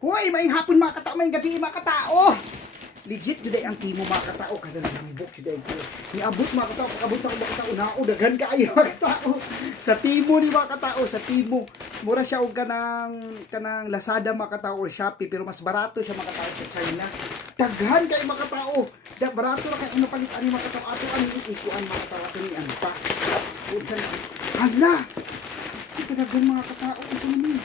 Hoy, may hapon mga katao, may gabi mga katao. Legit jud ang timo mga katao, kada lambok jud ay ko. Niabot mga katao, pag-abot ako mga katao, nao daghan kaayo mga katao. Sa timo ni mga katao, sa timo. Mura siya og kanang Lazada mga katao or Shopee, pero mas barato siya mga katao sa China. Daghan kay mga katao. Barato ra kay napalit ani mga katao. Ato ani ikuan mga katao ato ni unbox. Unsa na? Hala. Ito daghan mga katao, unsa man ni?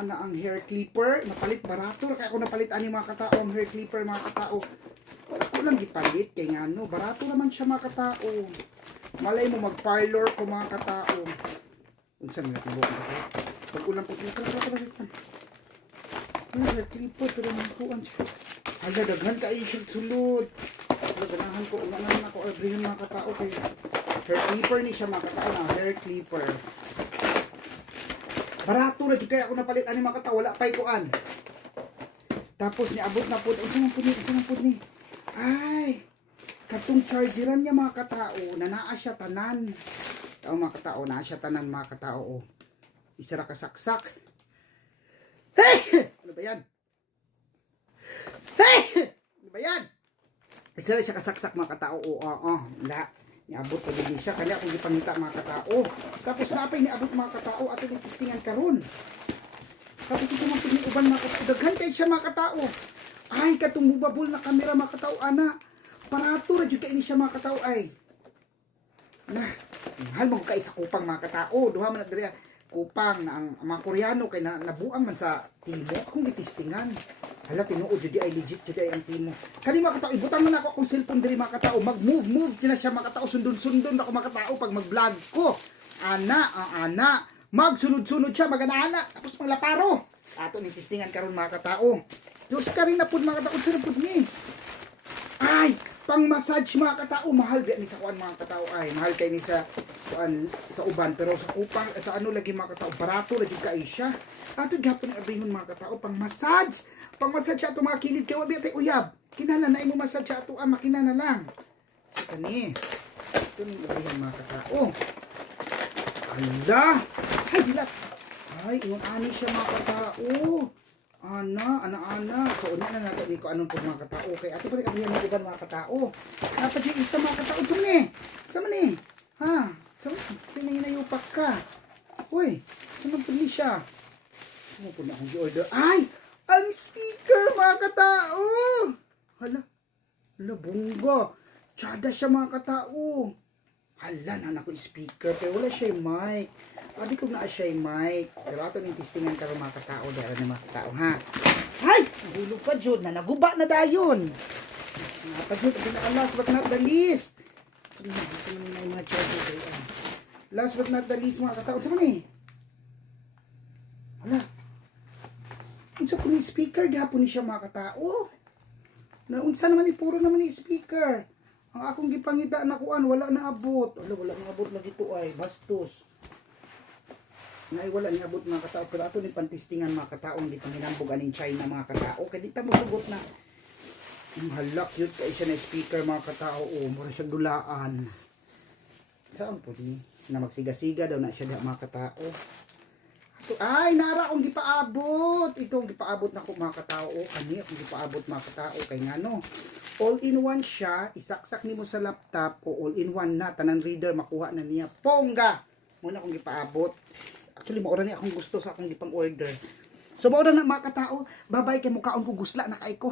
Na ang hair clipper, napalit barato kaya ako napalit ani mga katao ang hair clipper mga katao. Wala ko lang gipalit kay ngano, barato naman siya mga katao. Malay mo mag-parlor ko mga katao. Unsa man tibo ko. Pag ulang ko dito hair clipper pero mantuan siya. Hala daghan kay siya sulod. Ganahan ko unahan ako abrihan mga katao kay hair clipper ni siya mga katao na hair clipper. Barato na kaya ako napalit ani mga katao, wala pay kuan. Tapos niabot na pud, unsa man pud ni? Ay, katong chargeran niya mga katao, na naa siya tanan. Tao mga katao, naa siya tanan mga katao. Oh. Isa ra ka saksak. Hey! Ano ba yan? Hey! Ano ba yan? Isa ra siya kasaksak mga katao. La. Niabot pa din siya kanya kung gipangita mga katao. Tapos napay niabot mga katao ato ni testingan karon. Tapos ito man pud ni uban mga katao. Daghan kay siya mga katao. Ay katong mubabol na kamera mga katao ana. Parato ra jud kay ni siya mga katao ay. Na, mahal mo kay sa kupang mga katao. Duha man na diri kupang na ang mga Koreano kay nabuang man sa timo akong gitistingan. Hala tinuod jud ay legit jud ay ang timo. Kani mga katao ibutang man ako akong cellphone diri mga katao. Mag-move kina siya mga katao sundon-sundon ako mga katao pag mag-vlog ko. Ana magsunod-sunod siya magana-ana tapos manglaparo. Ato ni tistingan karon mga katao. Diyos ka rin na pud mga katao sa pud ni. Ay, pang massage mga katao mahal biya ni sa kuan mga katao ay mahal kay ni sa kuan sa uban pero sa kupang sa ano lagi mga katao barato lagi kay siya. Ato gapon abrihon mga katao pang massage ato mga kilid kay wabi tay uyab. Kinala na imo massage ato makina na lang. So kani. Ito ni abrihon mga katao. Hala! Ay bilat. Ay ingon ani siya mga katao. Ana. So, una na natin ko anong pong mga katao. Kaya ato balik abrihan ng iban mga katao. Dapat yung isa mga katao. Sama ni? Ha? Sama ni? Pinahinayupak ka. Uy, sama po ni siya. Sama po na akong i-order. Ay! Ang speaker mga katao! Hala, bungga. Tsada siya mga katao. Hala, nanak ko speaker. Pero wala siya yung mic. Sabi ko na siya yung mic. Pero ato yung testingan ka mga katao. Dara na mga katao, ha? Ay! Nahulog pa, Jod. Na naguba na dayon. Napa, Jod. Ito na last but not the least. Ito na yung mga charger. Last but not the least, mga katao. Saan man eh? Hala. Unsa po ni speaker? Gapon ni siya mga katao. Unsa naman ni puro naman ni speaker. Ang akong gipangita na kuan wala na abot. Wala na abot lagi to ay bastos. Nay wala ni abot mga katao pero ato ni pantistingan mga katao hindi panginambog aning China mga katao kay di ta mosugot na. Halak yun kay siya na speaker mga katao mura siya dulaan. Saan po ni na magsiga-siga daw na siya mga katao. Ay, nara akong gipaabot. Itong gipaabot na ko mga katao. Kani akong gipaabot mga katao. Kay nga no. All-in-one siya. Isaksak nimo sa laptop. O all-in-one na. Tanan reader makuha na niya. Pongga! Muna akong gipaabot. Actually, maura ni akong gusto sa akong gipang order. So, maura na mga katao. Babay kay mukhaon ko gusla na kay ko.